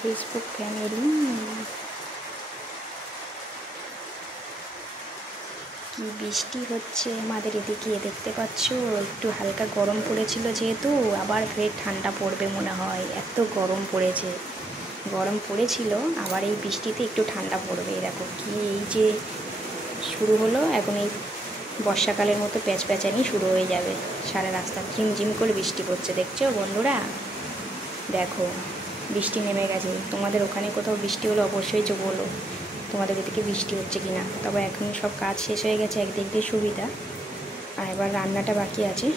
Facebook family কি বৃষ্টি হচ্ছে আমাদের এদিকে দেখতে পাচ্ছ। একটু হালকা গরম পড়েছিল যেহেতু, আবার ফের ঠান্ডা পড়বে মনে হয়, এত গরম পড়েছে। গরম পড়েছিল, আবার এই বৃষ্টিতে একটু ঠান্ডা পড়বে। দেখো কি এই যে শুরু হলো, এখন এই বর্ষাকালের মতো প্যাচপ্যাচানি শুরু হয়ে যাবে। সারা রাস্তা ঝিমঝিম করে বৃষ্টি পড়ছে, দেখছো বন্ধুরা? দেখো বৃষ্টি নেমে গেছে। তোমাদের ওখানে কোথাও বৃষ্টি হলে অবশ্যই যে বলো তোমাদের ওদিকে বৃষ্টি হচ্ছে কি না। তবে এখন সব কাজ শেষ হয়ে গেছে, একদিক দিয়ে সুবিধা। আর এবার রান্নাটা বাকি আছে,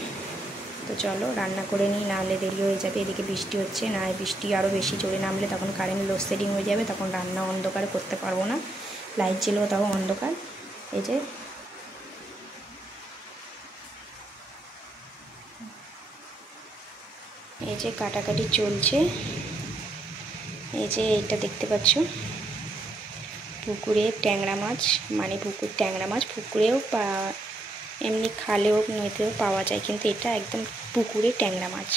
তো চলো রান্না করে নিই, নাহলে দেরি হয়ে যাবে। এদিকে বৃষ্টি হচ্ছে, না বৃষ্টি আরও বেশি জোরে নামলে তখন কারেন্ট লোডশেডিং হয়ে যাবে, তখন রান্না অন্ধকার করতে পারবো না। লাইট জ্বেলেও তাও অন্ধকার। এই যে কাটাকাটি চলছে। এই যে এইটা দেখতে পাচ্ছ, পুকুরে ট্যাংরা মাছ, মানে পুকুর ট্যাংরা মাছ পুকুরেও এমনি খালেও নদীতেও পাওয়া যায়, কিন্তু এটা একদম পুকুরে ট্যাংরা মাছ।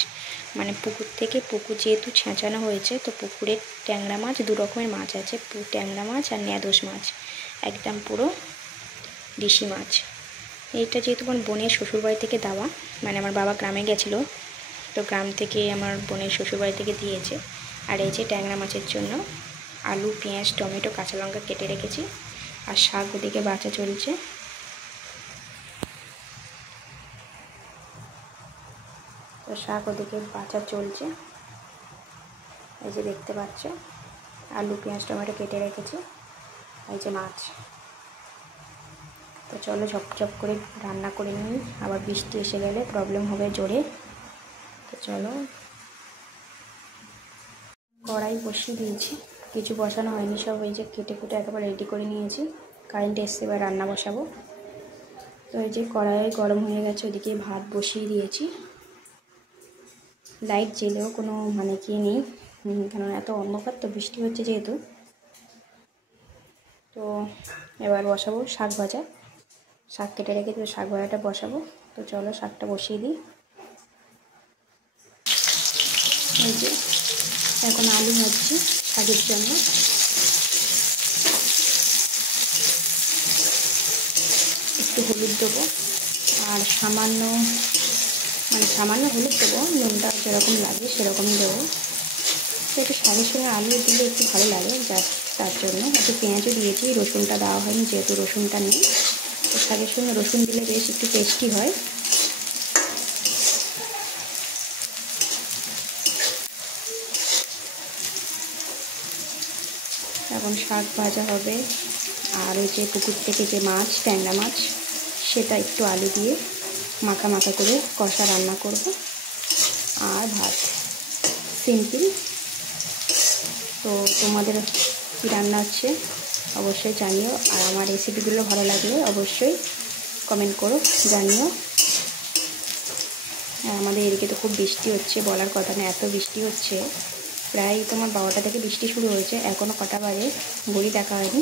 মানে পুকুর থেকে, পুকুর যেহেতু ছেঁচানো হয়েছে, তো পুকুরের ট্যাংরা মাছ দু রকমের মাছ আছে, ট্যাংরা মাছ আর ন্যাদোস মাছ, একদম পুরো দেশি মাছ। এইটা যেহেতু আমার বোনের শ্বশুরবাড়ি থেকে দেওয়া, মানে আমার বাবা গ্রামে গেছিলো, তো গ্রাম থেকে আমার বোনের শ্বশুরবাড়ি থেকে দিয়েছে। আর এই যে ট্যাংরা মাছের জন্য আলু, পেঁয়াজ, টমেটো, কাঁচা লঙ্কা কেটে রেখেছি, আর শাক ওদিকে বাছা চলছে। তো শাক ওদিকে বাছা চলছে, এই যে দেখতে পাচ্ছ, আলু, পেঁয়াজ, টমেটো কেটে রেখেছি, এই যে মাছ। তো চলো ঝপঝপ করে রান্না করে নিই, আবার বৃষ্টি এসে গেলে প্রবলেম হবে জোরে। তো চলো, কড়াই বসিয়ে দিয়েছি, কিছু বসানো হয়নি, সব এই যে কেটে কুটে একেবারে রেডি করে নিয়েছি। কারেন্ট এসছে, এবার রান্না বসাবো। তো এই যে কড়াই গরম হয়ে গেছে, ওইদিকে ভাত বসিয়ে দিয়েছি। লাইট জ্বেলেও কোনো মানে কি নেই, কারণ এত অন্ধকার, তো বৃষ্টি হচ্ছে যেহেতু। তো এবার বসাবো শাক ভাজা, শাক কেটে রেখেছি, তো শাক ভাজাটা বসাবো। তো চলো শাকটা বসিয়ে দিই। এই যে এখন আলু ভাজছি শাকের জন্য। একটু হলুদ দেবো, আর সামান্য হলুদ দেবো, নুনটা যেরকম লাগে সেরকমই দেবো। তো একটু শাকের সঙ্গে আলু দিলে একটু ভালো লাগে, তার জন্য একটু পেঁয়াজও দিয়েছি, রসুনটা দেওয়া হয়নি যেহেতু রসুনটা নেই। তো শাকের সঙ্গে রসুন দিলে বেশ একটু টেস্টি হয়। এখন শাক ভাজা হবে, আর ওই যে পুকুর থেকে যে মাছ, ট্যাংরা মাছ, সেটা একটু আলু দিয়ে মাখা মাখা করে কষা রান্না করব, আর ভাত, সিম্পল। তো তোমাদের কী রান্না হচ্ছে অবশ্যই জানিও, আর আমার রেসিপিগুলো ভালো লাগলে অবশ্যই কমেন্ট করো, জানিও। আর আমাদের এদিকে তো খুব বৃষ্টি হচ্ছে, বলার কথা না, এত বৃষ্টি হচ্ছে। প্রায় তোমার 12টা থেকে বৃষ্টি শুরু হয়েছে, এখনও কটা বাজে ঘড়ি দেখা হয়নি,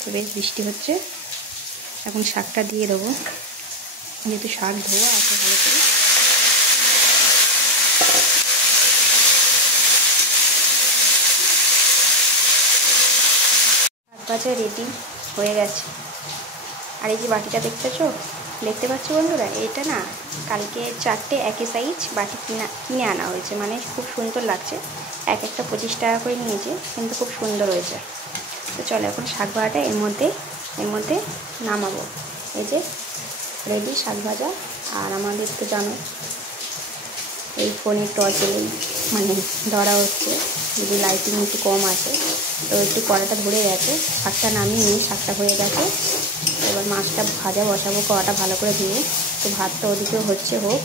তো বেশ বৃষ্টি হচ্ছে। এখন শাকটা দিয়ে দেবো, যেহেতু শাক ধোয়া আছে ভালো করে। শাক ভাজা রেডি হয়ে গেছে। আর এই যে বাটিটা দেখতে পাচ্ছ বন্ধুরা, এটা না কালকে 4টে একই সাইজ বাটি কিনে আনা হয়েছে, মানে খুব সুন্দর লাগছে। এক একটা 25 টাকা করে নিয়েছে, কিন্তু খুব সুন্দর হয়েছে। তো চলো এখন শাক ভাজাটা এর মধ্যে নামাবো। এই যে রেডি শাক ভাজা। আর আমাদের তো জানো এই ফোনের টর্চেই মানে ধরা হচ্ছে, যদি লাইটিং একটু কম আছে, তো একটু কড়াটা ধরে গেছে। শাকটা নামিয়ে নিই, শাকটা হয়ে গেছে। এবার মাছটা ভাজা বসাবো, কড়াটা ভালো করে ধুয়ে। তো ভাতটা ওদিকে হোক।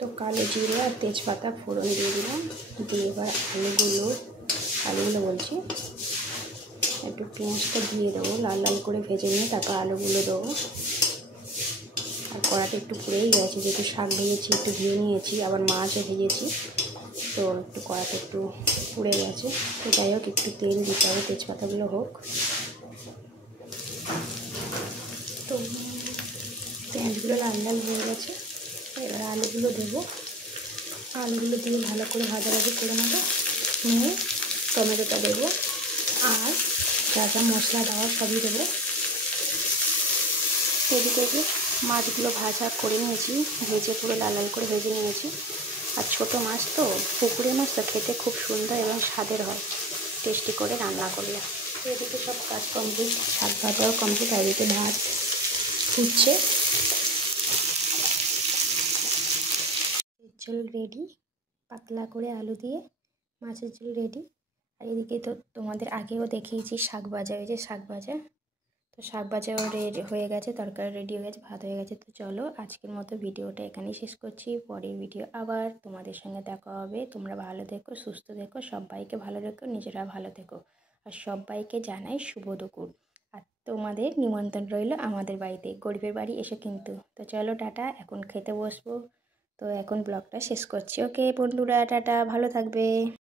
তো কালো জিরে আর তেজপাতা ফোড়ন দিয়ে দিলাম, দিয়ে এবার আলুগুলো বলছি, একটু পেঁয়াজটা দিয়ে দেবো, লাল লাল করে ভেজে নিয়ে তারপর আলুগুলো দেবো। আর কড়াতে একটু পুড়েই গেছে, যেহেতু শাক ভেজেছি একটু ধুয়ে নিয়েছি, আবার মাছও ভেজেছি, তো একটু কড়াতে একটু পুড়ে গেছে। তো যাই হোক, একটু তেল দিতে হবে, তেজপাতাগুলো হোক। তো পেঁয়াজগুলো লাল লাল হয়ে গেছে, এবার আলুগুলো দেবো। আলুগুলো দিয়ে ভালো করে ভাজাভাজি করে নেবো, নিয়ে টমেটোটা দেবো আর যা যা মশলা দেওয়া সবই দেবো। এদিকে যে মাছগুলো ভাজা করে নিয়েছি, ভেজে পুরো লাল লাল করে ভেজে নিয়েছি। আর ছোটো মাছ তো, পুকুরের মাছ তো, খেতে খুব সুন্দর এবং স্বাদের হয় টেস্টি করে রান্না করলে। তো এদিকে সব কাজ কমপ্লিট, শাক ভাজাও কমপ্লিট, আর এদিকে ভাত ফুটছে, ঝোল রেডি, পাতলা করে আলু দিয়ে মাছের ঝোল রেডি। আর এদিকে তো তোমাদের আগেও দেখিয়েছি শাক ভাজা, ওই যে শাক ভাজা, তো শাক ভাজাও রেডি হয়ে গেছে, তরকারি রেডি হয়ে গেছে, ভাত হয়ে গেছে। তো চলো আজকের মতো ভিডিওটা এখানেই শেষ করছি, পরের ভিডিও আবার তোমাদের সঙ্গে দেখা হবে। তোমরা ভালো থেকো, সুস্থ থেকো, সবাইকে ভালো রেখো, নিজেরা ভালো থেকো। আর সবাইকে জানাই শুভ দুপুর। আর তোমাদের নিমন্ত্রণ রইল আমাদের বাড়িতে, গরিবের বাড়ি এসো কিন্তু। তো চলো টাটা, এখন খেতে বসবো। তো এখন ব্লগটা শেষ করছি। ওকে বন্ধুরা, টাটা, ভালো থাকবে।